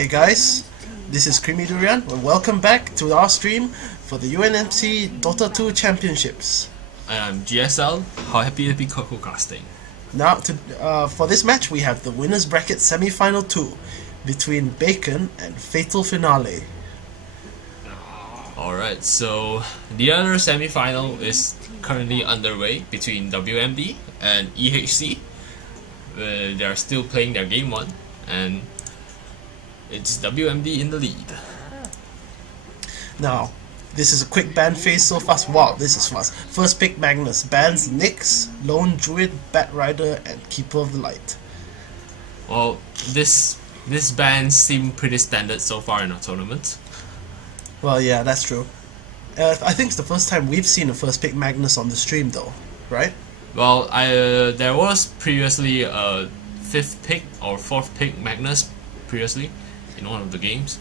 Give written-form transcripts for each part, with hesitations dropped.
Hey guys, this is reamyDurian and welcome back to our stream for the UNMC Dota 2 Championships. And I'm GSL, how happy to be co-casting. Now, for this match we have the Winners Bracket Semifinal 2 between Bacon and Fatal Finale. Alright, so the other semi-final is currently underway between WMD and EHC. They are still playing their game 1 and it's WMD in the lead. Now, this is a quick ban phase so fast. Wow, this is fast. First pick Magnus, bans Nyx, Lone Druid, Bat Rider and Keeper of the Light. Well, this ban seemed pretty standard so far in our tournament. Well, yeah, that's true. I think it's the first time we've seen a first pick Magnus on the stream though, right? Well, there was previously a 5th pick or 4th pick Magnus previously in one of the games.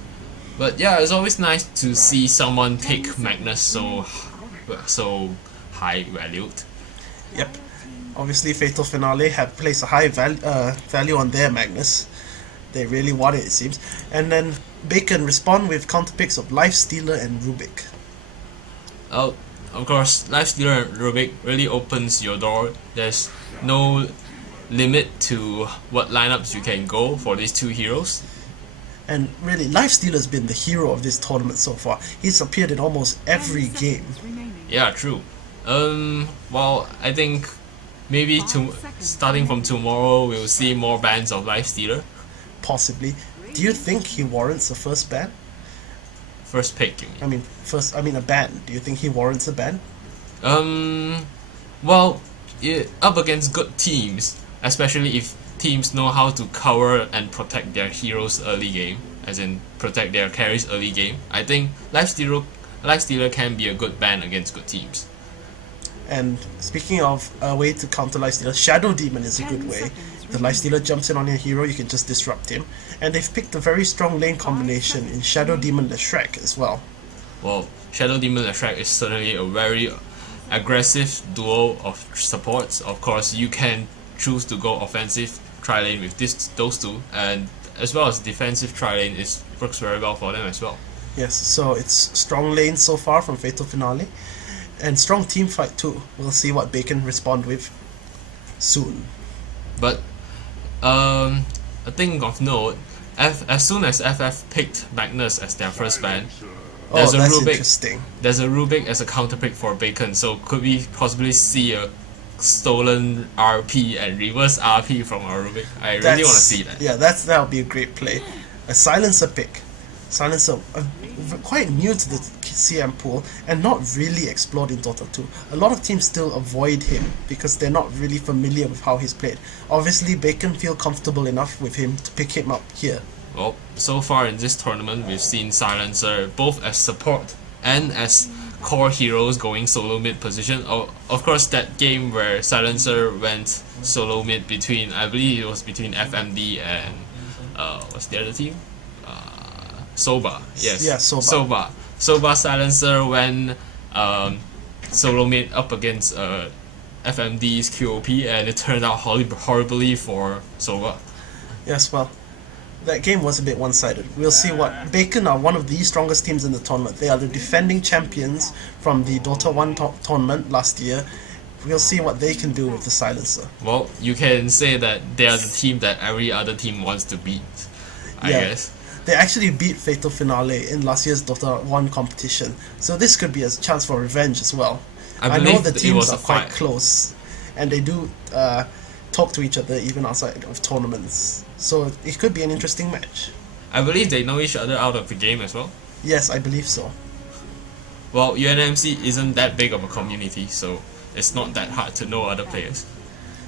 But yeah, it's always nice to see someone take Magnus so high valued. Yep. Obviously Fatal Finale have placed a high value on their Magnus. They really want it seems. And then Bacon respond with counter picks of Lifestealer and Rubik. Oh, of course, Lifestealer and Rubik really opens your door. There's no limit to what lineups you can go for these two heroes. And really, Lifestealer's been the hero of this tournament so far. He's appeared in almost every game. Yeah, true. Well, I think maybe starting from tomorrow we'll see more bans of Lifestealer. Possibly. Do you think he warrants a first ban? First pick, you mean? I mean a ban. Do you think he warrants a ban? Well, up against good teams, especially if teams know how to cover and protect their heroes early game, as in protect their carries early game, I think Lifestealer can be a good ban against good teams. And speaking of a way to counter Lifestealer, Shadow Demon is a good way. The Lifestealer jumps in on your hero, you can just disrupt him. And they've picked a very strong lane combination in Shadow Demon Leshrac as well. Well, Shadow Demon Leshrac is certainly a very aggressive duo of supports. Of course, you can choose to go offensive tri-lane with those two, and as well as defensive tri-lane works very well for them as well. Yes, so it's strong lane so far from Fatal Finale, and strong team fight too. We'll see what Bacon respond with soon. But a thing of note, as soon as FF picked Magnus as their first ban, there's a Rubik as a counter pick for Bacon. So could we possibly see a stolen RP and reverse RP from our Rubik? I really want to see that. Yeah, that would be a great play. A Silencer pick. Silencer, quite new to the CM pool and not really explored in Dota 2. A lot of teams still avoid him because they're not really familiar with how he's played. Obviously, Bacon feel comfortable enough with him to pick him up here. Well, so far in this tournament, we've seen Silencer both as support and as core heroes going solo mid position. Of course, that game where Silencer went solo mid between, I believe it was between FMD and what's the other team? Soba. Yes. Yeah, Soba. Soba Silencer went solo mid up against FMD's QOP, and it turned out horribly for Soba. Yes, well, that game was a bit one-sided. We'll see what... Bacon are one of the strongest teams in the tournament. They are the defending champions from the Dota 1 tournament last year. We'll see what they can do with the Silencer. Well, you can say that they are the team that every other team wants to beat, I guess. They actually beat Fatal Finale in last year's Dota 1 competition, so this could be a chance for revenge as well. I know the teams are quite close, and they do talk to each other even outside of tournaments, so it could be an interesting match. I believe they know each other out of the game as well. Yes, I believe so. Well, UNMC isn't that big of a community, so it's not that hard to know other players.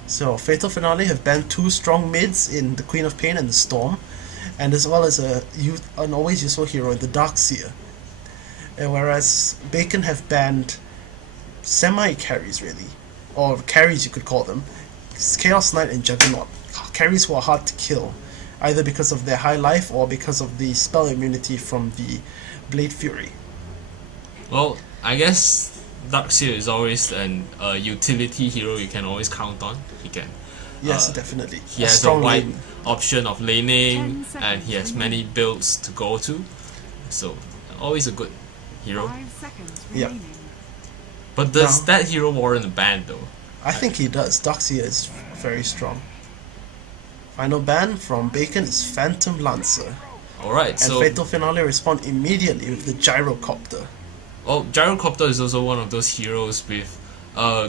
So Fatal Finale have banned 2 strong mids in the Queen of Pain and the Storm, and as well as an always useful hero in the Darkseer. Whereas Bacon have banned semi-carries really, or carries you could call them, Chaos Knight and Juggernaut, carries who are hard to kill, either because of their high life or because of the spell immunity from the Blade Fury. Well, I guess Darkseer is always an utility hero you can always count on. He can Yes, definitely. He has a strong wide lane. option of laning, and he has many builds to go to. So always a good hero. 5 seconds Yep. remaining. But does No. that hero warrant a ban though? I think he does. Darkseer is very strong. Final ban from Bacon is Phantom Lancer. Alright, And so Fatal Finale respond immediately with the Gyrocopter. well, Gyrocopter is also one of those heroes with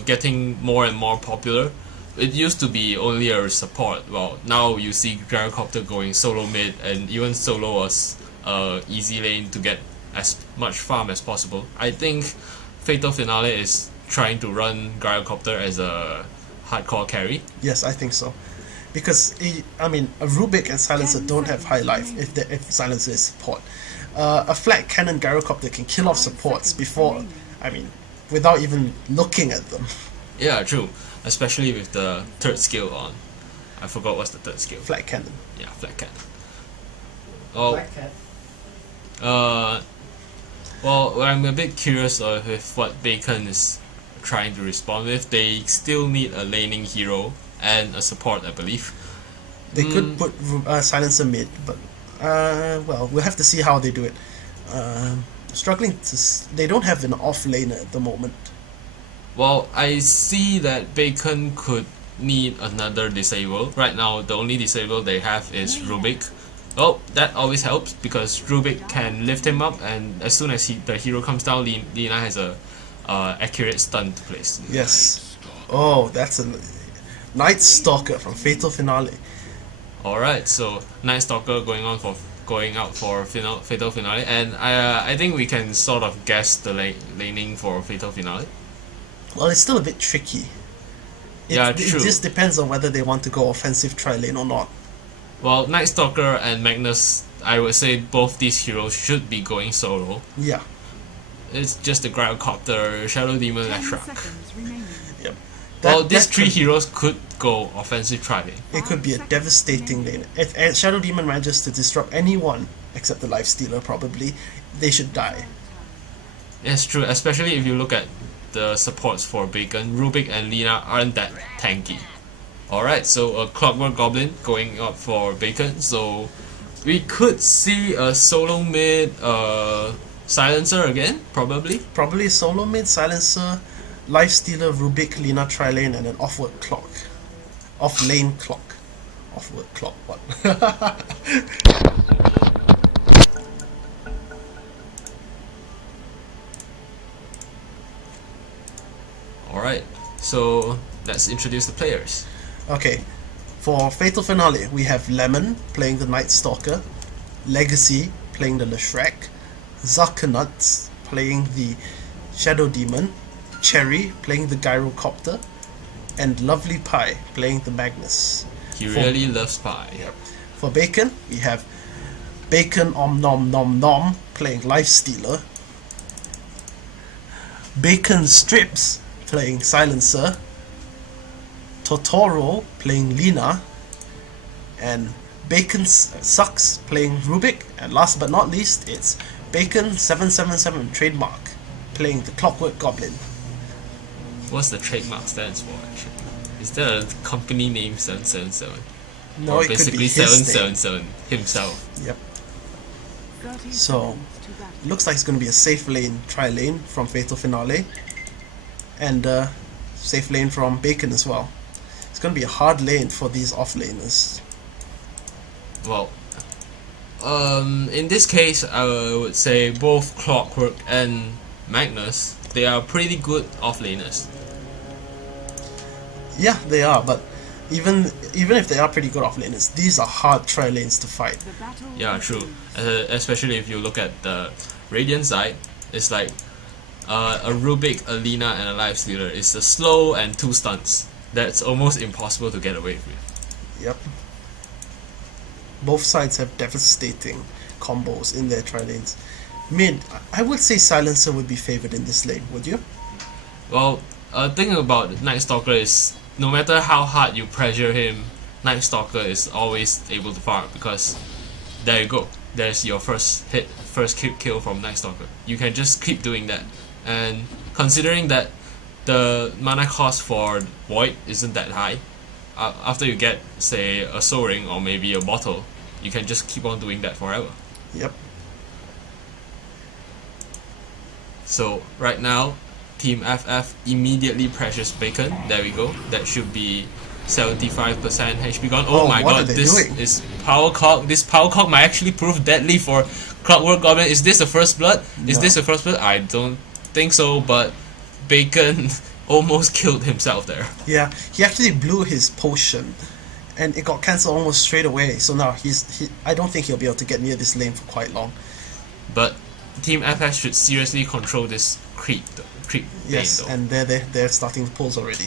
getting more and more popular. It used to be only a support. Well, now you see Gyrocopter going solo mid, and even solo was easy lane to get as much farm as possible. I think Fatal Finale is trying to run Gyrocopter as a hardcore carry. Yes, I think so. Because, a Rubik and Silencer don't have high life if Silencer is support. A flat cannon Gyrocopter can kill off supports before, without even looking at them. Yeah, true. Especially with the third skill on. I forgot what's the third skill. Flat cannon. Yeah, flat cannon. Oh, well, I'm a bit curious with what Bacon is trying to respond with. They still need a laning hero and a support, I believe. They could put Silencer mid, but well, we'll have to see how they do it. Struggling to. They don't have an off laner at the moment. Well, I see that Bacon could need another disable. Right now, the only disable they have is Rubik. Oh, that always helps because Rubik can lift him up, and as soon as the hero comes down, Lina has a accurate stun to place. Yes. Oh, that's a Night Stalker from Fatal Finale. Alright, so Night Stalker going out for Fatal Finale, and I think we can sort of guess the laning for Fatal Finale. Well, it's still a bit tricky. Yeah, It true. just depends on whether they want to go offensive tri-lane or not. Well, Night Stalker and Magnus, I would say both these heroes should be going solo. Yeah. It's just the Gyrocopter, Shadow Demon, 10 Lashrak. seconds remaining. Yep. Well, these that three could- heroes could go offensive tri-lane. It could be a devastating lane. If Shadow Demon manages to disrupt anyone, except the Life Stealer probably, they should die. Yes, true, especially if you look at the supports for Bacon. Rubik and Lina aren't that tanky. Alright, so a Clockwork Goblin going up for Bacon, so we could see a solo mid Silencer again, probably. Probably solo mid, Silencer, Life Stealer, Rubik, Lina tri-lane, and an offward clock. Off-lane clock. Offward clock, what? Alright, so let's introduce the players. Okay, for Fatal Finale, we have Lemon playing the Night Stalker, Legacy playing the Lashrak, Zuckernuts playing the Shadow Demon, Cherry playing the Gyrocopter, and Lovely Pie playing the Magnus. He really loves pie. For Bacon, we have Bacon Om Nom Nom Nom playing Life Stealer, Bacon Strips playing Silencer, Totoro playing Lina, and Bacon Sucks playing Rubik, and last but not least, it's Bacon 777 trademark playing the Clockwork Goblin. What's the trademark stands for actually? Is there a company name 777? No, or it could basically be his name. 777 himself. Yep. 30 So, seconds to battle. looks like it's going to be a safe lane, tri-lane from Fatal Finale, and safe lane from Bacon as well. It's going to be a hard lane for these off-laners. Well, in this case, I would say both Clockwork and Magnus, they are pretty good offlaners. Yeah, they are, but even if they are pretty good offlaners, these are hard tri-lanes to fight. The battle Yeah, true. Especially if you look at the Radiant side, it's like a Rubik, a Lina, and a Life Stealer. It's a slow and 2 stunts. That's almost impossible to get away with. Yep. Both sides have devastating combos in their tri-lanes. Mid, I would say Silencer would be favored in this lane, would you? Well, thing about Night Stalker is no matter how hard you pressure him, Night Stalker is always able to farm because there you go. There's your first hit, first kill from Night Stalker. You can just keep doing that. And considering that the mana cost for Void isn't that high, after you get, say, a soul ring or maybe a bottle, you can just keep on doing that forever. Yep. So right now, Team FF immediately pressures Bacon. There we go. That should be 75% HP gone. Oh my what god, are they this doing? is Power Cog. This Power Cog might actually prove deadly for Clockwork Goblin. Is this the first blood? Is No. this the first blood? I don't think so, but Bacon almost killed himself there. Yeah, he actually blew his potion, and it got cancelled almost straight away. So now I don't think he'll be able to get near this lane for quite long. But Team FS should seriously control this creep lane Yes, though. and they're starting the pulls already.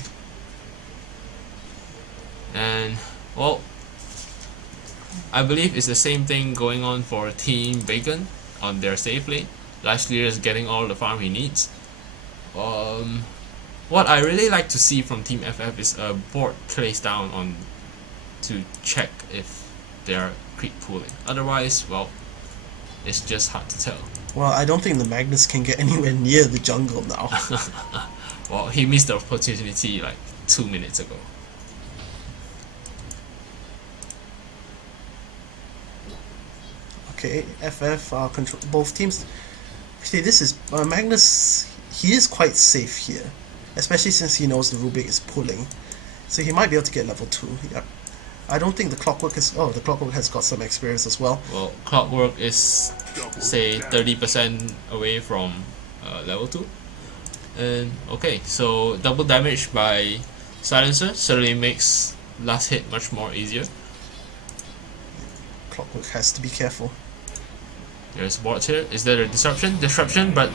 And well, I believe it's the same thing going on for Team Bacon on their safe lane. Last Leader is getting all the farm he needs. What I really like to see from Team FF is a board placed down on to check if they are creep pooling. Otherwise, well, it's just hard to tell. Well, I don't think the Magnus can get anywhere near the jungle now. Well, he missed the opportunity like 2 minutes ago. Okay, FF control both teams. See, this is Magnus. He is quite safe here, especially since he knows the Rubik is pulling, so he might be able to get level 2. Yep. I don't think the Clockwork is. Oh, the Clockwork has got some experience as well. Well, Clockwork is, say, 30% away from level 2. And okay, so double damage by Silencer certainly makes last hit much more easier. Clockwork has to be careful. There's wards here. Is there a disruption? Disruption, but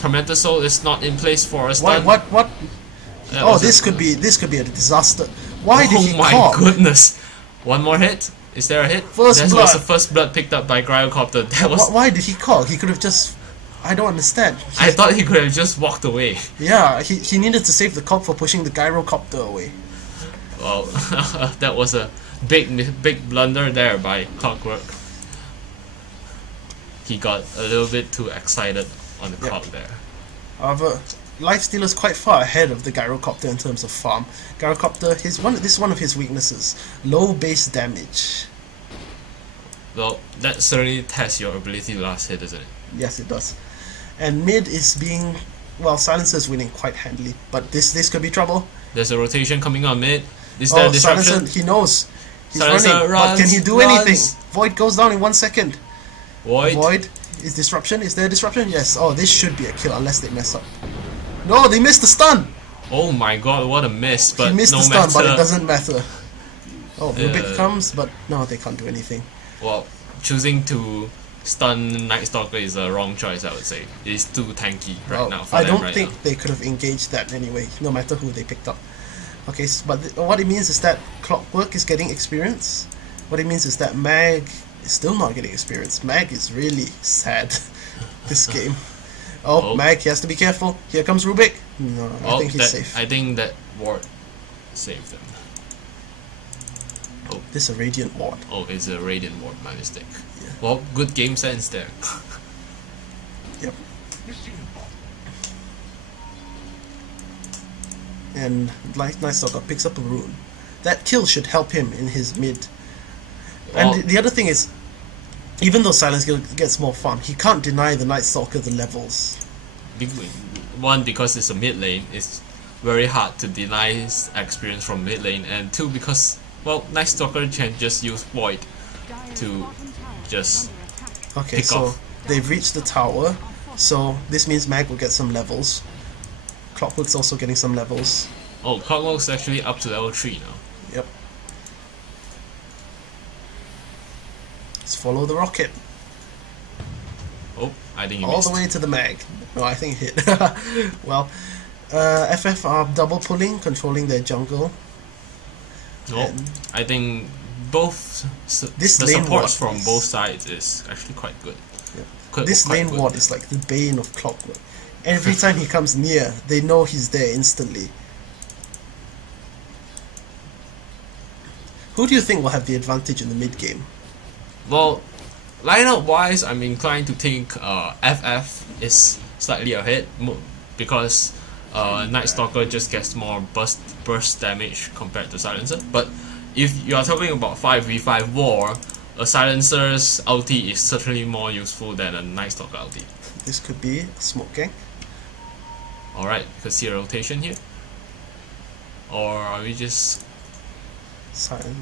Tormentor Soul is not in place for a stun. What? That Oh, was this could be a disaster. Why did he Oh my call? goodness! One more hit. Is there a hit? First That blood. was the first blood picked up by Gryocopter. That was. Why did he call? He could have just. I don't understand. I thought he could have just walked away. Yeah, he needed to save the cop for pushing the gyrocopter away. Well, that was a big blunder there by Clockwork. He got a little bit too excited on the clock there. However, Lifestealer's quite far ahead of the gyrocopter in terms of farm. Gyrocopter, this is one of his weaknesses: low base damage. Well, that certainly tests your ability to last hit, isn't it? Yes, it does. And mid is being, well, Silencer is winning quite handily, but this could be trouble. There's a rotation coming on mid. Is there Oh, a disruption? Silencer, he knows. He's Silencer running, but can he do runs. anything? Void goes down in 1 second. Void. Is disruption? Is there a disruption? Yes. Oh, this should be a kill unless they mess up. No, they missed the stun. Oh my god, what a miss! But He missed no the stun, matter. but it doesn't matter. Oh, Rubik Yeah. comes, but no, they can't do anything. Well, choosing to stun Night Stalker is a wrong choice, I would say. It's too tanky right Well, now for I them don't right think now. they could have engaged that anyway, no matter who they picked up. Okay, but what it means is that Clockwork is getting experience. What it means is that Mag is still not getting experience. Mag is really sad this game. Oh, Mag, he has to be careful. Here comes Rubik. No, I think he's safe. I think that ward saved them. This is a Radiant Ward. Oh, it's a Radiant ward, my mistake. Yeah. Well, good game sense there. Yep. And Night Stalker picks up a rune. That kill should help him in his mid. Well, And the other thing is, even though Silence gets more farm, he can't deny the Night Stalker the levels. one, because it's a mid lane, it's very hard to deny his experience from mid lane, and two, because, well, Night Stalker can just use Void to just Okay, pick so off. they've reached the tower, so this means Mag will get some levels. Clockwork's also getting some levels. Oh, Clockwork's actually up to level 3 now. Yep. Let's follow the rocket Oh, I think he all missed. the way to the Mag. No, I think it hit. Well, FF are double pulling, controlling their jungle. No, And I think both This the lane supports ward from is- both sides is actually quite good. this Quite lane good. ward is like the bane of Clockwork. Every time he comes near, they know he's there instantly. Who do you think will have the advantage in the mid game? Well, lineup wise, I'm inclined to think FF is slightly ahead because Night Stalker just gets more burst damage compared to Silencer. But if you are talking about 5v5 war, a Silencer's ulti is certainly more useful than a Night Stalker ulti. This could be a smoke gang. Alright, you can see a rotation here. Or are we just...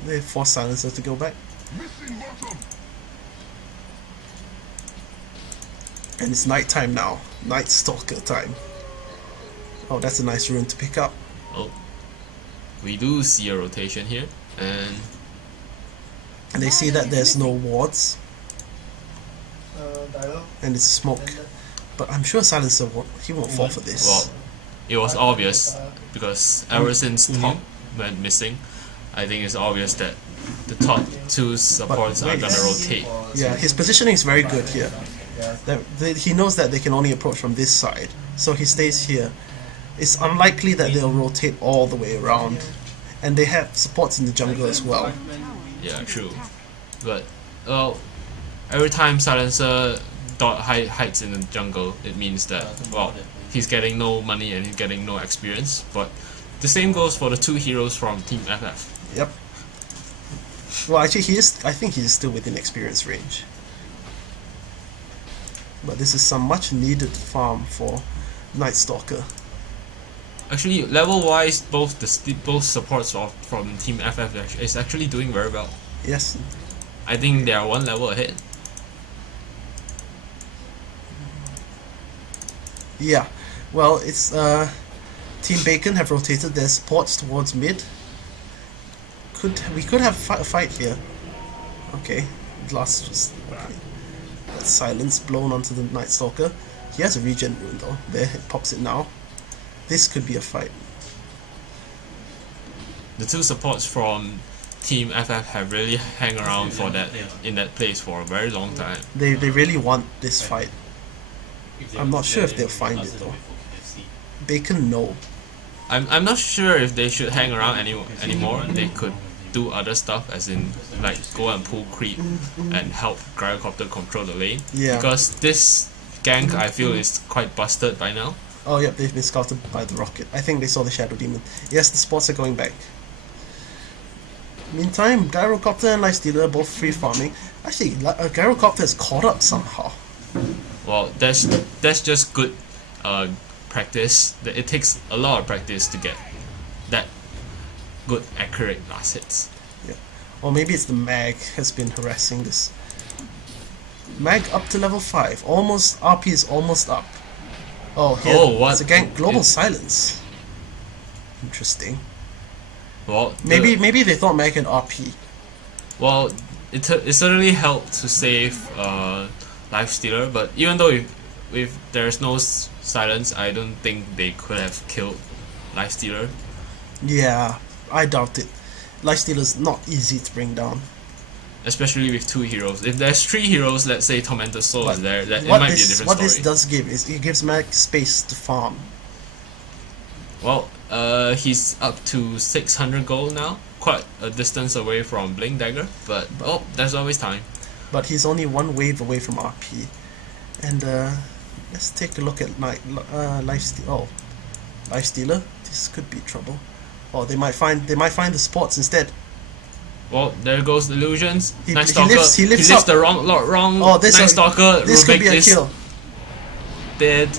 They force Silencer to go back. And it's night time now. Night Stalker time. Oh, that's a nice rune to pick up. Oh, we do see a rotation here, and they see that there's no wards. And it's smoke. But I'm sure Silencer won't fall for this. well, it was obvious because ever since top went missing, I think it's obvious that the top two supports are gonna rotate. Yeah, his positioning is very good here. He knows that they can only approach from this side, so he stays here. It's unlikely that they'll rotate all the way around, and they have supports in the jungle as well. Yeah, true. But well, every time Silencer hides in the jungle, it means that well, he's getting no money and he's getting no experience. But the same goes for the two heroes from Team FF. Yep. Well, actually, I think he is still within experience range. But this is some much needed farm for Night Stalker. Actually, level-wise, both supports from Team FF is actually doing very well. Yes. I think they are one level ahead. Yeah. Well, it's Team Bacon have rotated their supports towards mid. We could have a fight here. Okay. Last just okay. That's silence blown onto the Night Stalker. He has a regen rune though. There, it pops it now. This could be a fight. The two supports from Team FF have really hang around for that in that place for a very long time. They really want this fight. I'm not sure if they'll find it though. Bacon, no. I'm not sure if they should hang around anymore. They could do other stuff, as in like go and pull creep and help Gyrocopter control the lane. Yeah. Because this gank I feel is quite busted by now. Oh yep, they've been scouted by the rocket. I think they saw the Shadow Demon. Yes, the spots are going back. Meantime, Gyrocopter and Lifestealer are both free farming. Actually, Gyrocopter is caught up somehow. Well, that's just good practice. It takes a lot of practice to get that good, accurate last hits. Yeah. Or maybe it's the Mag has been harassing this. Mag up to level 5. Almost, RP is almost up. Oh, here, what? it's a gank. Global Silence. Interesting. Well, maybe they thought Mag had RP. Well, it certainly helped to save Lifestealer, but even though if there's no silence, I don't think they could have killed Lifestealer. Yeah, I doubt it. Lifestealer's not easy to bring down. Especially with two heroes. If there's three heroes, let's say Tormentor Soul is there, it might be a different story. What this does give is it gives Mag space to farm. Well, he's up to 600 gold now, quite a distance away from Blink Dagger, but oh, there's always time. But he's only one wave away from RP. And let's take a look at Lifestealer. Oh, Lifestealer. This could be trouble. Oh, they might find the spots instead. Well, there goes the illusions. He Night Stalker. He lifts the wrong. Oh, Night Stalker. This could be a kill. Dead.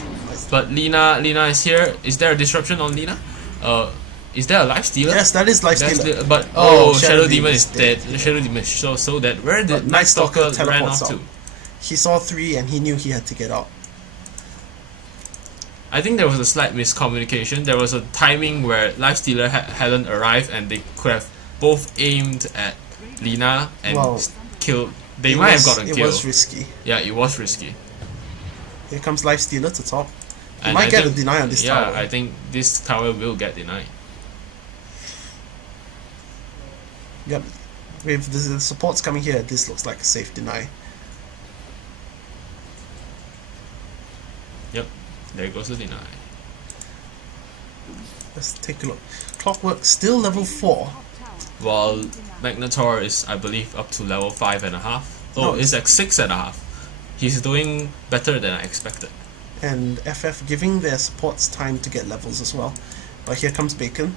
But Lina is here. Is there a disruption on Lina? Is there a Lifestealer? Yes, that is Lifestealer. But Shadow Demon is dead. Shadow Demon is so dead. Where did Night Stalker ran off to? He saw 3 and he knew he had to get out. I think there was a slight miscommunication. There was a timing where Lifestealer hadn't arrived and they could have both aimed at Lina and killed. They might have gotten killed. It was risky. Yeah, it was risky. Here comes Lifestealer to top. He might get a deny on this tower. Yeah, I think this tower will get denied. Yep. With the supports coming here, this looks like a safe deny. Yep, there goes the deny. Let's take a look. Clockwork still level 4. While Magnetor is, I believe, up to level 5.5. Oh, No, it's like 6.5. He's doing better than I expected. and FF giving their supports time to get levels as well. But here comes Bacon.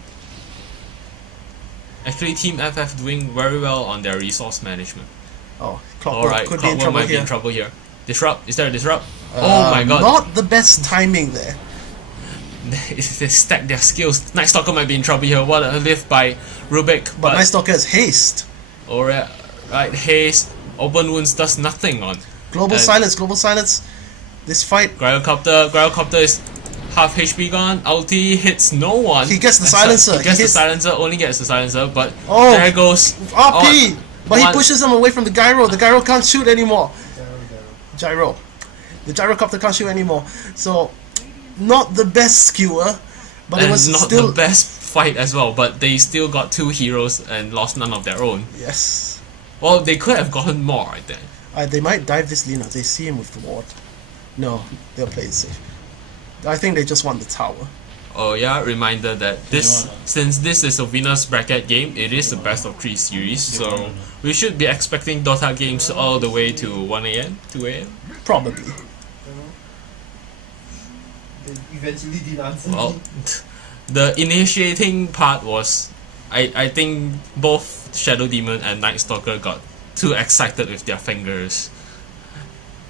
Actually, Team FF doing very well on their resource management. Oh, Clockwork Alright, could be in Clockwork trouble might be here. in trouble here. Disrupt? Is there a disrupt? Oh my god. Not the best timing there. They stack their skills. Night Stalker might be in trouble here. What a lift by Rubik. But Night Stalker has haste. Alright, right, haste. Open wounds does nothing on. Global silence. This fight, Gyrocopter is half HP gone. Ulti hits no one. he gets the silencer. He gets the hits silencer, only gets the silencer, but Oh. there goes RP! But he one- pushes him away from the gyro. The gyro can't shoot anymore. Gyro. The gyrocopter can't shoot anymore. So, not the best skewer, but it and was not still the best fight as well, but they still got 2 heroes and lost none of their own. Yes. Well, they could have gotten more, I think. They might dive this Lina. They see him with the ward. No, they'll play it safe. I think they just want the tower. Oh yeah, reminder that since this is a Venus bracket game, it is the best of 3 series, so we should be expecting Dota games all the way to 1 AM, 2 AM. Probably. They eventually didn't answer Well, me. the initiating part was, I think both Shadow Demon and Night Stalker got too excited with their fingers.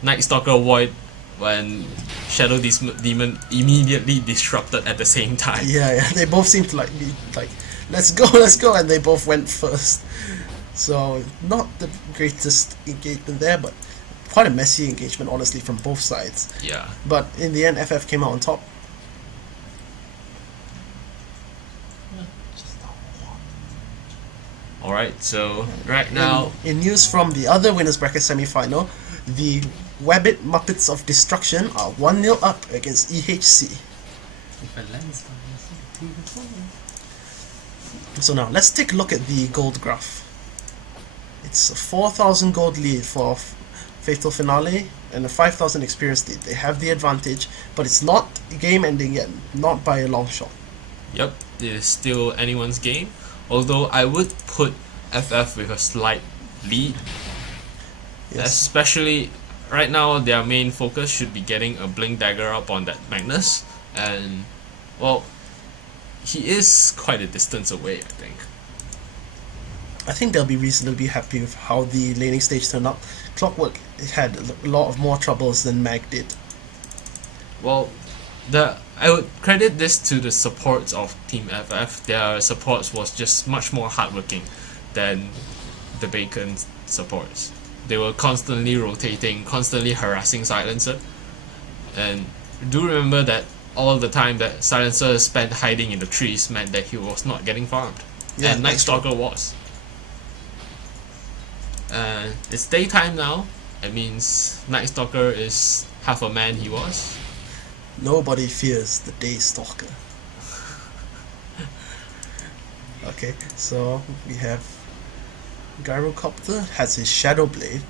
Night Stalker void when Shadow Demon immediately disrupted at the same time. Yeah, they both seem to be like, let's go, and they both went first. So not the greatest engagement there, but quite a messy engagement, honestly, from both sides. Yeah. But in the end, FF came out on top. Alright, so right now, In news from the other winners bracket semi-final, the Wabbit Muppets of Destruction are 1-0 up against EHC. So now let's take a look at the gold graph. It's a 4,000 gold lead for Fatal Finale and a 5,000 experience lead. They have the advantage, but it's not game ending yet, not by a long shot. yep, it is still anyone's game. Although I would put FF with a slight lead. Yes. Especially right now, their main focus should be getting a Blink Dagger up on that Magnus. And, well, he is quite a distance away, I think. I think they'll be reasonably happy with how the laning stage turned out. Clockwork had a lot of more troubles than Mag did. Well, I would credit this to the supports of Team FF. Their supports was just much more hardworking than the Bacon supports. They were constantly rotating, constantly harassing Silencer. And do remember that all the time that Silencer spent hiding in the trees meant that he was not getting farmed. Yeah, and Night that's Stalker was. It's daytime now. It means Night Stalker is half a man he was. Nobody fears the Day Stalker. Okay, so we have Gyrocopter has his Shadow Blade.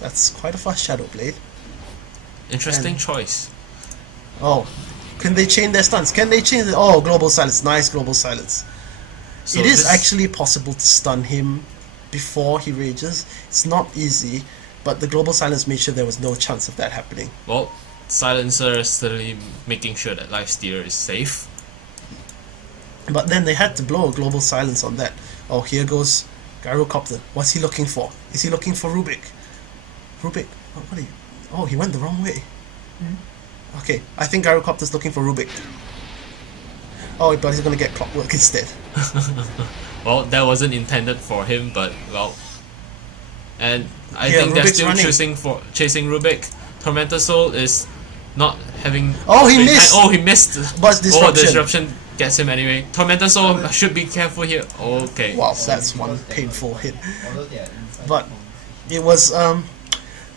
That's quite a fast Shadow Blade. Interesting And- choice. Oh, can they chain their stuns? Can they chain the... Oh, Global Silence. Nice Global Silence. So It is this- actually possible to stun him before he rages. It's not easy, but the Global Silence made sure there was no chance of that happening. Well, Silencer is certainly making sure that Lifestealer is safe. But then they had to blow a Global Silence on that. Oh, here goes Gyrocopter. What's he looking for? Is he looking for Rubik? Rubik? Oh, what are you? Oh, he went the wrong way. Okay, I think Gyrocopter's looking for Rubik. Oh, but he's gonna get Clockwork instead. Well, that wasn't intended for him, but well. And I Yeah, think they're Rubik's still running. chasing Rubik. Tormentor Soul is not having. Oh, he missed! Oh, he missed! But disruption. Oh, the disruption gets him anyway. Tormentor Soul should be careful here. Okay. Wow, that's one painful hit. Although they are inside But the it was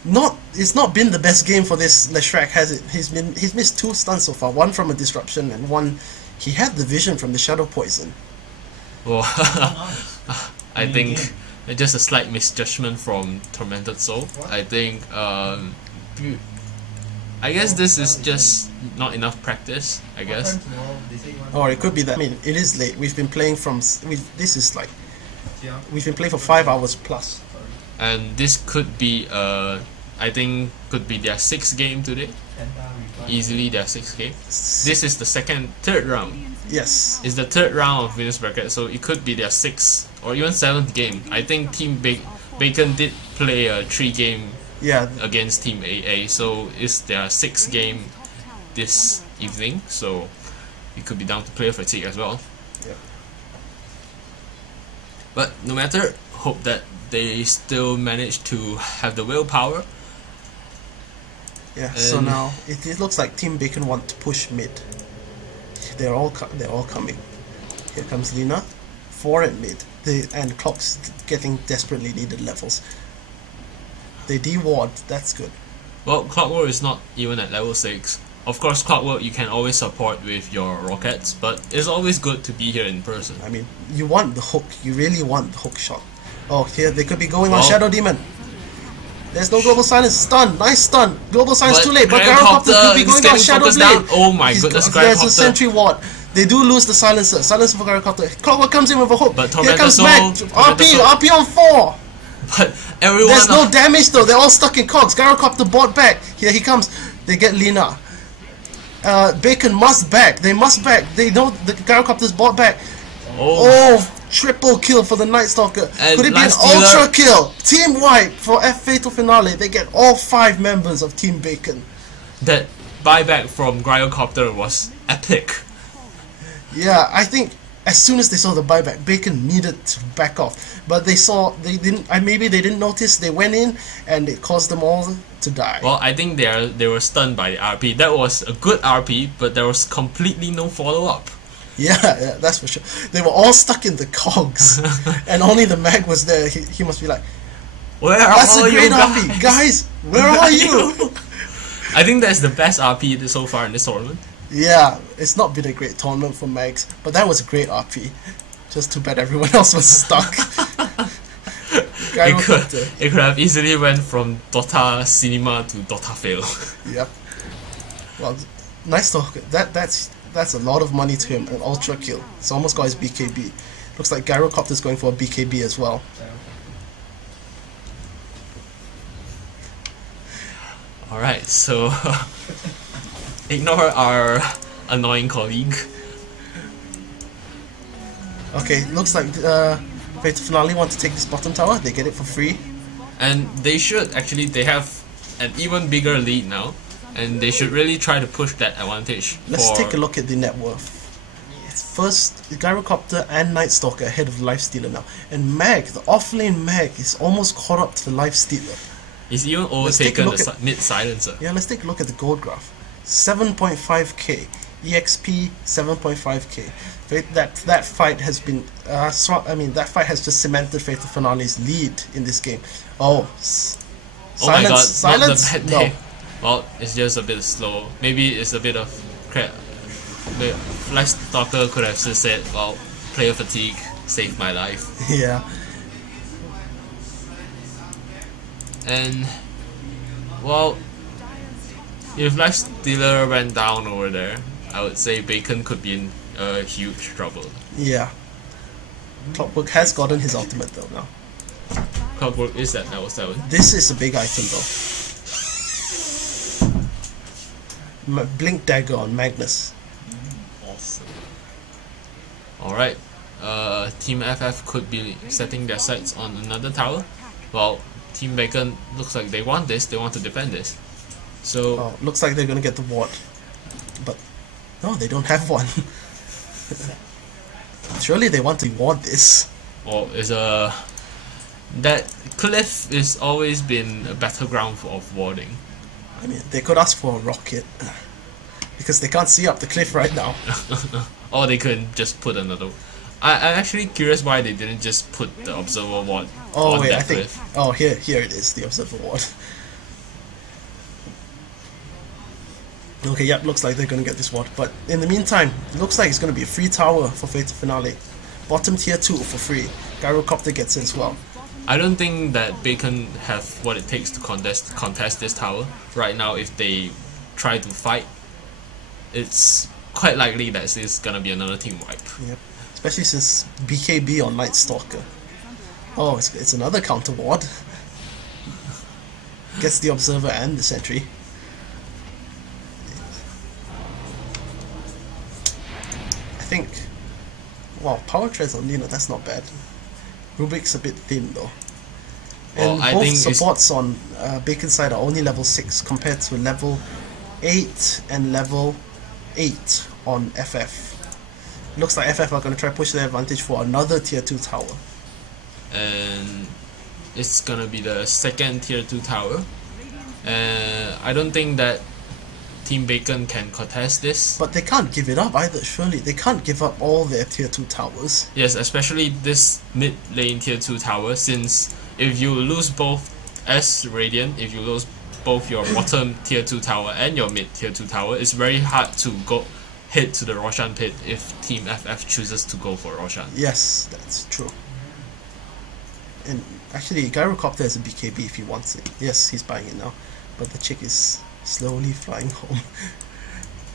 not. It's not been the best game for this Leshrac, has it? He's missed 2 stuns so far. One from a disruption and one. He had the vision from the Shadow Poison. Well, I think just a slight misjudgment from Tormented Soul. I think I guess this is just not enough practice, I guess. tomorrow, they say one Or it could be that. I mean, it is late. We've been playing from. This is like. yeah. We've been playing for 5 hours plus. And this could be I think could be their 6th game today. Panda reply easily their 6th game. This is the third round. Yes. It's the third round of Venus Bracket, so it could be their 6th or even 7th game. I think Team Bacon did play a 3-game Yeah. against Team AA, so it's their 6th game this evening, so it could be down to player fatigue as well. Yep. But no matter, hope that they still manage to have the willpower. Yeah. So now it looks like Team Bacon want to push mid. They're all coming. Here comes Lina, 4 at mid. And Clock's getting desperately needed levels. They de-ward, that's good. Well, Clockwork is not even at level 6. Of course, Clockwork you can always support with your rockets, but it's always good to be here in person. I mean, you want the hook. You really want the hook shot. Oh, here they could be going on Shadow Demon. There's no Global Silence. Stun. Nice stun. Global Silence too late, but Gyrocopter could be going on Shadow Blade. Oh my goodness, There's a Gyrocopter. Sentry Ward. They do lose the Silencer. Silencer for Gyrocopter. Clockwork comes in with a hook. But Here comes Tormentor Mag. RP on 4. But everyone... There's no damage though. They're all stuck in cogs. Gyrocopter bought back. Here he comes. They get Lina. Bacon must back. They must back. They know the Gyrocopter's bought back. Oh, triple kill for the Night Stalker. And Could it be an ultra kill? Team wipe for Fatal Finale. They get all 5 members of Team Bacon. That buyback from Gyrocopter was epic. Yeah, I think as soon as they saw the buyback, Bacon needed to back off. But they didn't. Maybe they didn't notice. They went in, and it caused them all to die. Well, I think they were stunned by the RP. That was a good RP, but there was completely no follow-up. Yeah, that's for sure. They were all stuck in the cogs, and only the Mag was there. He must be like, Where that's are a great you RP, guys. Where are you? I think that's the best RP so far in this tournament. Yeah, it's not been a great tournament for Mags, but that was a great RP. Just too bad everyone else was stuck. It could have easily went from Dota Cinema to Dota Fail. Yep. Well, nice talk. That's a lot of money to him. An ultra kill. It's almost got his BKB. Looks like Gyrocopter's going for a BKB as well. Alright, so ignore our annoying colleague. Okay, looks like Fatal Finale want to take this bottom tower. They get it for free. And they should actually, they have an even bigger lead now. And they should really try to push that advantage. Let's take a look at the net worth. It's first Gyrocopter and Night Stalker ahead of Lifestealer now. And Mag, the offlane Mag, is almost caught up to the Lifestealer. He's even overtaken the mid silencer. Yeah, let's take a look at the gold graph. 7.5k. EXP 7.5k. That fight has been that fight has just cemented Fatal Finale's lead in this game. Oh, Oh my god, silence? not the bad day. Well, it's just a bit slow. Maybe it's a bit of crap. Flash Stalker could have just said, well, player fatigue saved my life. Yeah. And, well, if Lifestealer went down over there, I would say Bacon could be in huge trouble. Yeah. Clockwork has gotten his ultimate though now. Clockwork is at level 7. This is a big item though. Blink Dagger on Magnus. Awesome. Alright, Team FF could be setting their sights on another tower. Well, Team Bacon looks like they want this, they want to defend this. So, Oh, looks like they're gonna get the ward. But no, they don't have one. Surely they want to ward this. or is that cliff is always been a battleground of warding. I mean, they could ask for a rocket. Because they can't see up the cliff right now. Or they could just put another. I'm actually curious why they didn't just put the observer ward on Wait, that I think. cliff. Oh, here it is, the observer ward. Okay, yep, looks like they're gonna get this ward. But in the meantime, it looks like it's gonna be a free tower for Fatal Finale. Bottom tier 2 for free. Gyrocopter gets it as well. I don't think that Bacon have what it takes to contest this tower right now. If they try to fight, it's quite likely that it's gonna be another team wipe. Yep. Especially since BKB on Night Stalker. Oh, it's another counter ward. Gets the observer and the sentry. Wow, power treads on Lina, that's not bad. Rubik's a bit thin though. And Well, I both think supports on Bacon's side are only level 6 compared to level 8 and level 8 on FF. Looks like FF are going to try to push their advantage for another tier 2 tower. and it's gonna be the second tier 2 tower. I don't think that Team Bacon can contest this. But they can't give it up either, surely. They can't give up all their tier 2 towers. Yes, especially this mid lane tier 2 tower, since if you lose both as Radiant, if you lose both your bottom tier 2 tower and your mid tier 2 tower, it's very hard to go hit to the Roshan pit if Team FF chooses to go for Roshan. Yes, that's true. And actually, Gyrocopter has a BKB if he wants it. Yes, he's buying it now. But the chick is slowly flying home.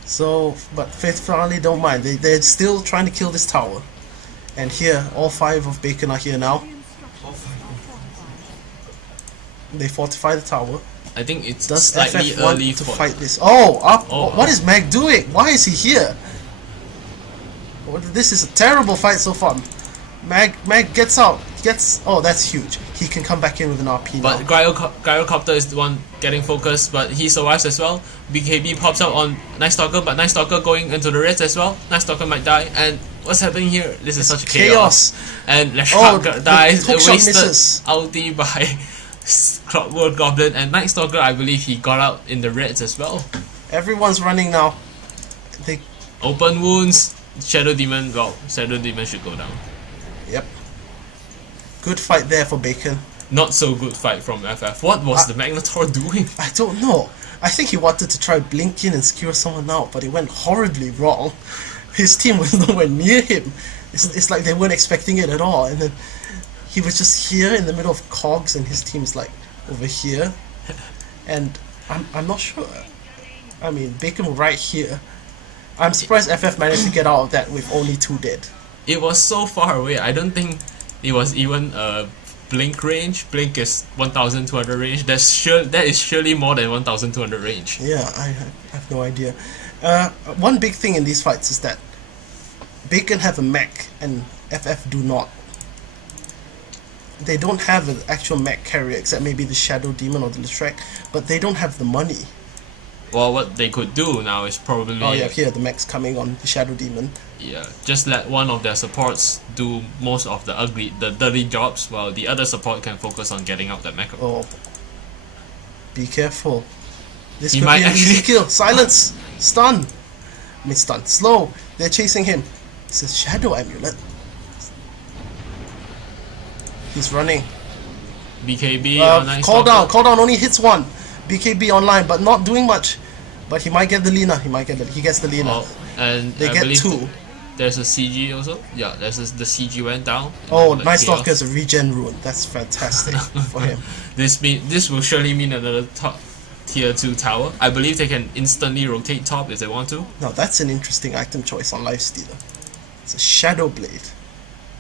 So, but Faith finally don't mind. They're still trying to kill this tower. And here, all 5 of Bacon are here now. They fortify the tower. I think it's Does slightly FF want early to for fight this? Oh, up! Oh, What is Mag doing? Why is he here? This is a terrible fight so far. Mag gets out. Oh, that's huge. He can come back in with an RP But now. Gyrocopter is the one getting focused, but he survives as well. BKB pops out on Night Stalker, but Night Stalker going into the reds as well. Night Stalker might die, and what's happening here? This is such chaos. And Leshrac dies, the hookshot wasted misses. ulti by Clockwork Goblin, and Night Stalker, I believe he got out in the reds as well. Everyone's running now. They Open wounds, Shadow Demon, well, Shadow Demon should go down. Yep. Good fight there for Bacon. Not so good fight from FF. What was the Magnetor doing? I don't know. I think he wanted to try blink in and skewer someone out, but it went horribly wrong. His team was nowhere near him. It's like they weren't expecting it at all, and then he was just here in the middle of cogs, and his team's like over here. And I'm not sure. I mean, Bacon was right here. I'm surprised FF managed to get out of that with only 2 dead. It was so far away. I don't think it was even a blink range. Blink is 1200 range. That is surely more than 1200 range. Yeah, I have no idea. One big thing in these fights is that Bacon have a mech and FF do not. They don't have an actual mech carrier except maybe the Shadow Demon or the Leshrac, but they don't have the money. Well, what they could do now is probably... Oh yeah, here the mech's coming on the Shadow Demon. Yeah, just let one of their supports do most of the dirty jobs, while the other support can focus on getting out that mecha. Oh, be careful. This He could might be an easy actually- kill. Silence! Stun! I mean stun. Slow! They're chasing him. It's a Shadow Amulet. He's running. BKB on Night Call Stalker. down. Call down only hits 1. BKB online, but not doing much. But he might get the Lina. He gets the Lina. Oh, and They I get believe 2. There's a CG also. Yeah, the CG went down. Oh, The Night chaos. Stalker is a regen rune. That's fantastic for him. This will surely mean another top tier 2 tower. I believe they can instantly rotate top if they want to. Now that's an interesting item choice on Lifestealer. It's a Shadow Blade.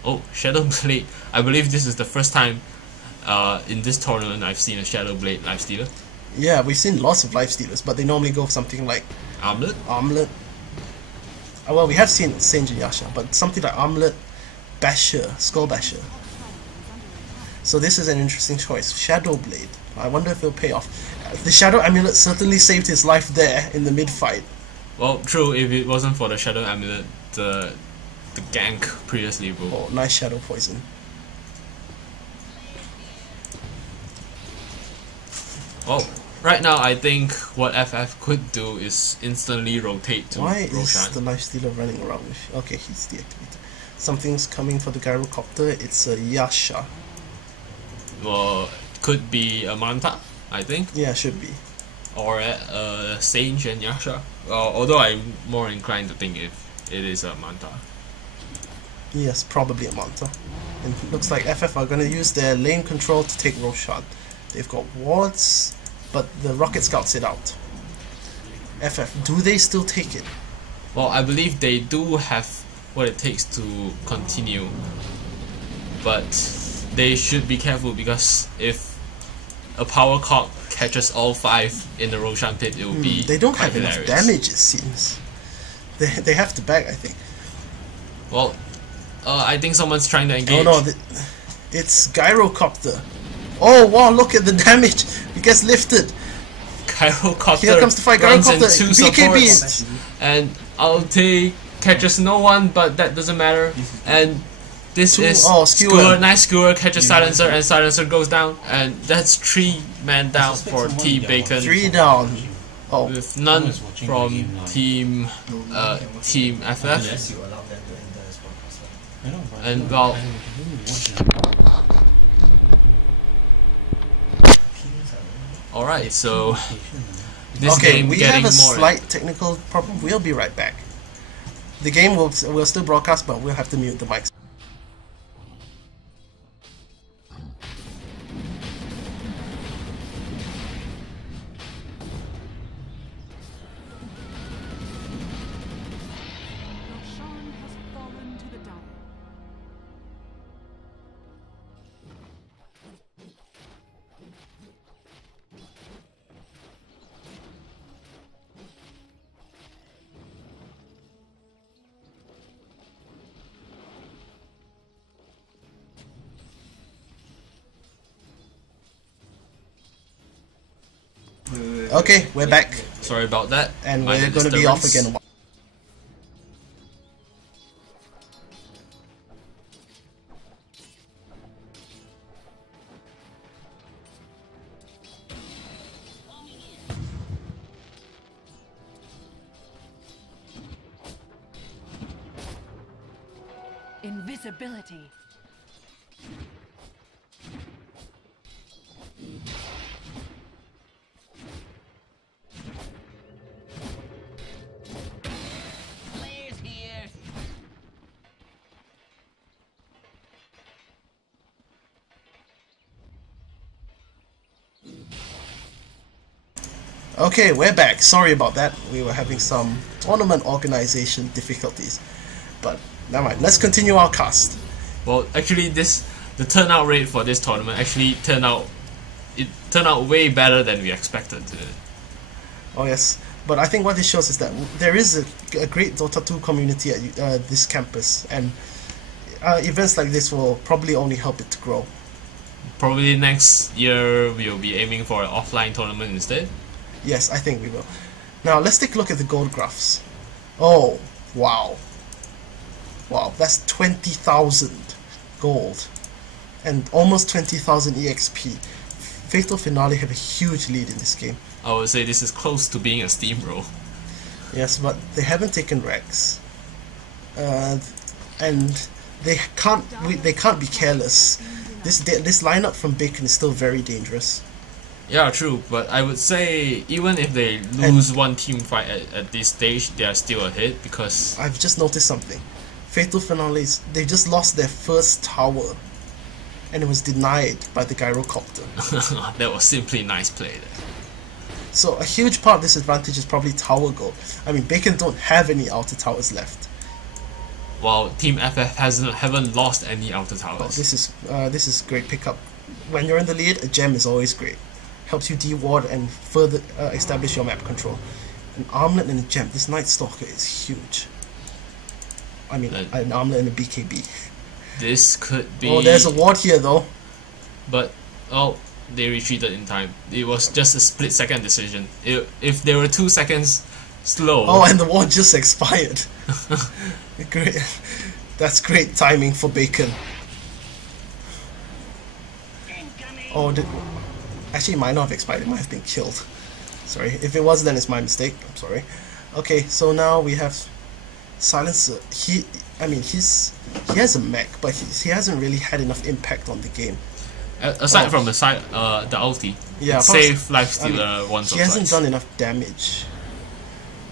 Oh, Shadow Blade. I believe this is the first time in this tournament I've seen a Shadow Blade lifestealer. Yeah, we've seen lots of Lifestealers, but they normally go for something like Armlet? Armlet. Well, we have seen Sage and Yasha, but something like Armlet, Basher, Skull Basher. So this is an interesting choice. Shadow Blade. I wonder if it'll pay off. The Shadow Amulet certainly saved his life there in the mid-fight. Well, true, if it wasn't for the Shadow Amulet, the gank previously will... Oh, nice Shadow Poison. Well, right now I think what FF could do is instantly rotate to Why is Roshan. the Lifestealer running around with... Okay, he's deactivated. Something's coming for the Gyrocopter. It's a Yasha. Well, could be a Manta, I think. Yeah, should be. Or Sage and Yasha. Although I'm more inclined to think if it is a Manta. Yes, probably a Manta. And it looks like FF are going to use their lane control to take Roshan. They've got wards, but the Rocket Scouts it out. FF, do they still take it? Well, I believe they do have what it takes to continue. But they should be careful, because if a power cog catches all 5 in the Roshan pit, it will be They don't quite have enough hilarious. damage, it seems. They have to back, I think. Well, I think someone's trying to engage. Oh no, it's Gyrocopter. Oh wow, look at the damage. He gets lifted. Gyrocopter Here comes the fight. runs Gyrocopter, into BKB. supports, and Alte catches no one, but that doesn't matter. And this is Skewer. Nice Skewer catches Silencer, and Silencer goes down, and that's 3 men down for Team Bacon. 3 down. Oh, With none from Team FF. Unless you allow them to enter as podcast. And well, alright, so this okay, game we getting have a more. slight technical problem. We'll be right back. The game will still broadcast, but we'll have to mute the mics. Roshan has fallen to the dire. Okay, we're back, Sorry about that. and Minor we're going to be off disturbance. again. Invisibility. Okay, we're back. Sorry about that. We were having some tournament organization difficulties. But never mind. Let's continue our cast. Well, actually, the turnout rate for this tournament actually turned out way better than we expected. Oh yes. But I think what this shows is that there is a great Dota 2 community at this campus, and events like this will probably only help it to grow. Probably next year we'll be aiming for an offline tournament instead. Yes, I think we will. Now let's take a look at the gold graphs. Oh, wow. Wow, that's 20,000 gold and almost 20,000 EXP. Fatal Finale have a huge lead in this game. I would say this is close to being a steamroll. Yes, but they haven't taken Rex. And they can't be careless. This lineup from Bacon is still very dangerous. Yeah, true, but I would say even if they lose one team fight at this stage, they are still ahead because I've just noticed something. Fatal Finales, they just lost their first tower, and it was denied by the Gyrocopter. that was simply nice play there. So a huge part of this advantage is probably tower gold. I mean, Bacon don't have any outer towers left. While Team FF haven't lost any outer towers. Oh, this is great pickup. When you're in the lead, a gem is always great. Helps you de-ward and further establish your map control. An armlet and a gem. This Night Stalker is huge. I mean, an armlet and a BKB. This could be... Oh, there's a ward here though. But, oh, they retreated in time. It was just a split-second decision. If they were 2 seconds slow... Oh, and the ward just expired. Great. That's great timing for Bacon. Oh, actually, it might not have expired. It might have been killed. Sorry. If it was, then it's my mistake. I'm sorry. Okay, so now we have Silencer. He has a mech, but he hasn't really had enough impact on the game. Aside from the ulti, yeah, save lifestealer once or he twice. hasn't done enough damage.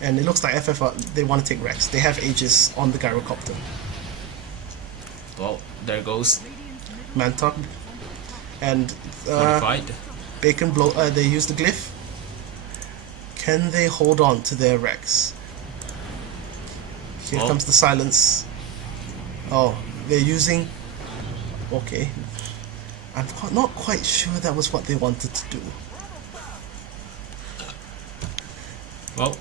And it looks like FF, they want to take Rex. They have Aegis on the Gyrocopter. Well, there goes Manta. And modified. Bacon they use the glyph. Can they hold on to their Rex? Here comes the silence. Oh, they're using... Okay. I'm not quite sure that was what they wanted to do. Well,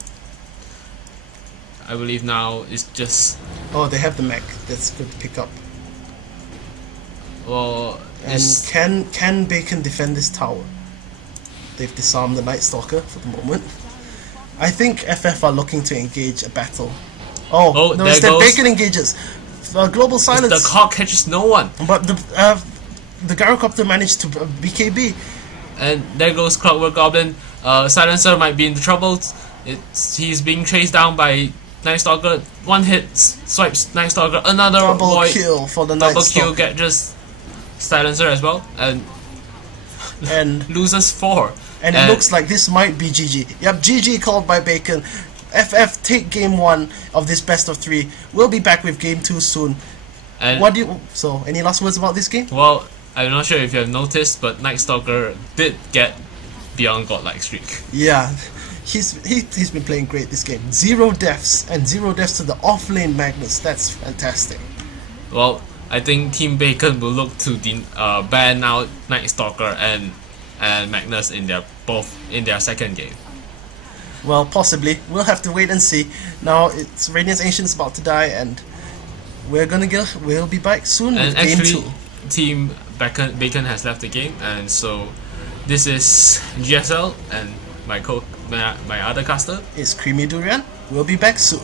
I believe now it's just Oh, they have the mech. That's good to pick up. Well, And can Bacon defend this tower? They've disarmed the Night Stalker for the moment. I think FF are looking to engage a battle. Oh, no, there instead goes- Bacon engages. Global silence. the clock catches no one. But the Gyrocopter managed to BKB. And there goes Clockwork Goblin. Silencer might be in trouble. He's being chased down by Night Stalker. One hit swipes Night Stalker. Another Double void. kill for the Night Double kill Stalker. catches Silencer as well. And loses 4. And it looks like this might be GG. Yep, GG called by Bacon. FF take game 1 of this best of 3. We'll be back with game 2 soon. And So, any last words about this game? well, I'm not sure if you have noticed, but Night Stalker did get Beyond Godlike streak. Yeah, he's been playing great this game. 0 deaths, and 0 deaths to the off-lane Magnus. That's fantastic. Well, I think Team Bacon will look to ban out Night Stalker and Magnus in their second game. Well, possibly. We'll have to wait and see. Now, it's Radiant's Ancient's about to die, and we'll be back soon And with game actually, 2. Team Bacon has left the game, and so this is GSL and my other caster. It's reamyDurian. We'll be back soon.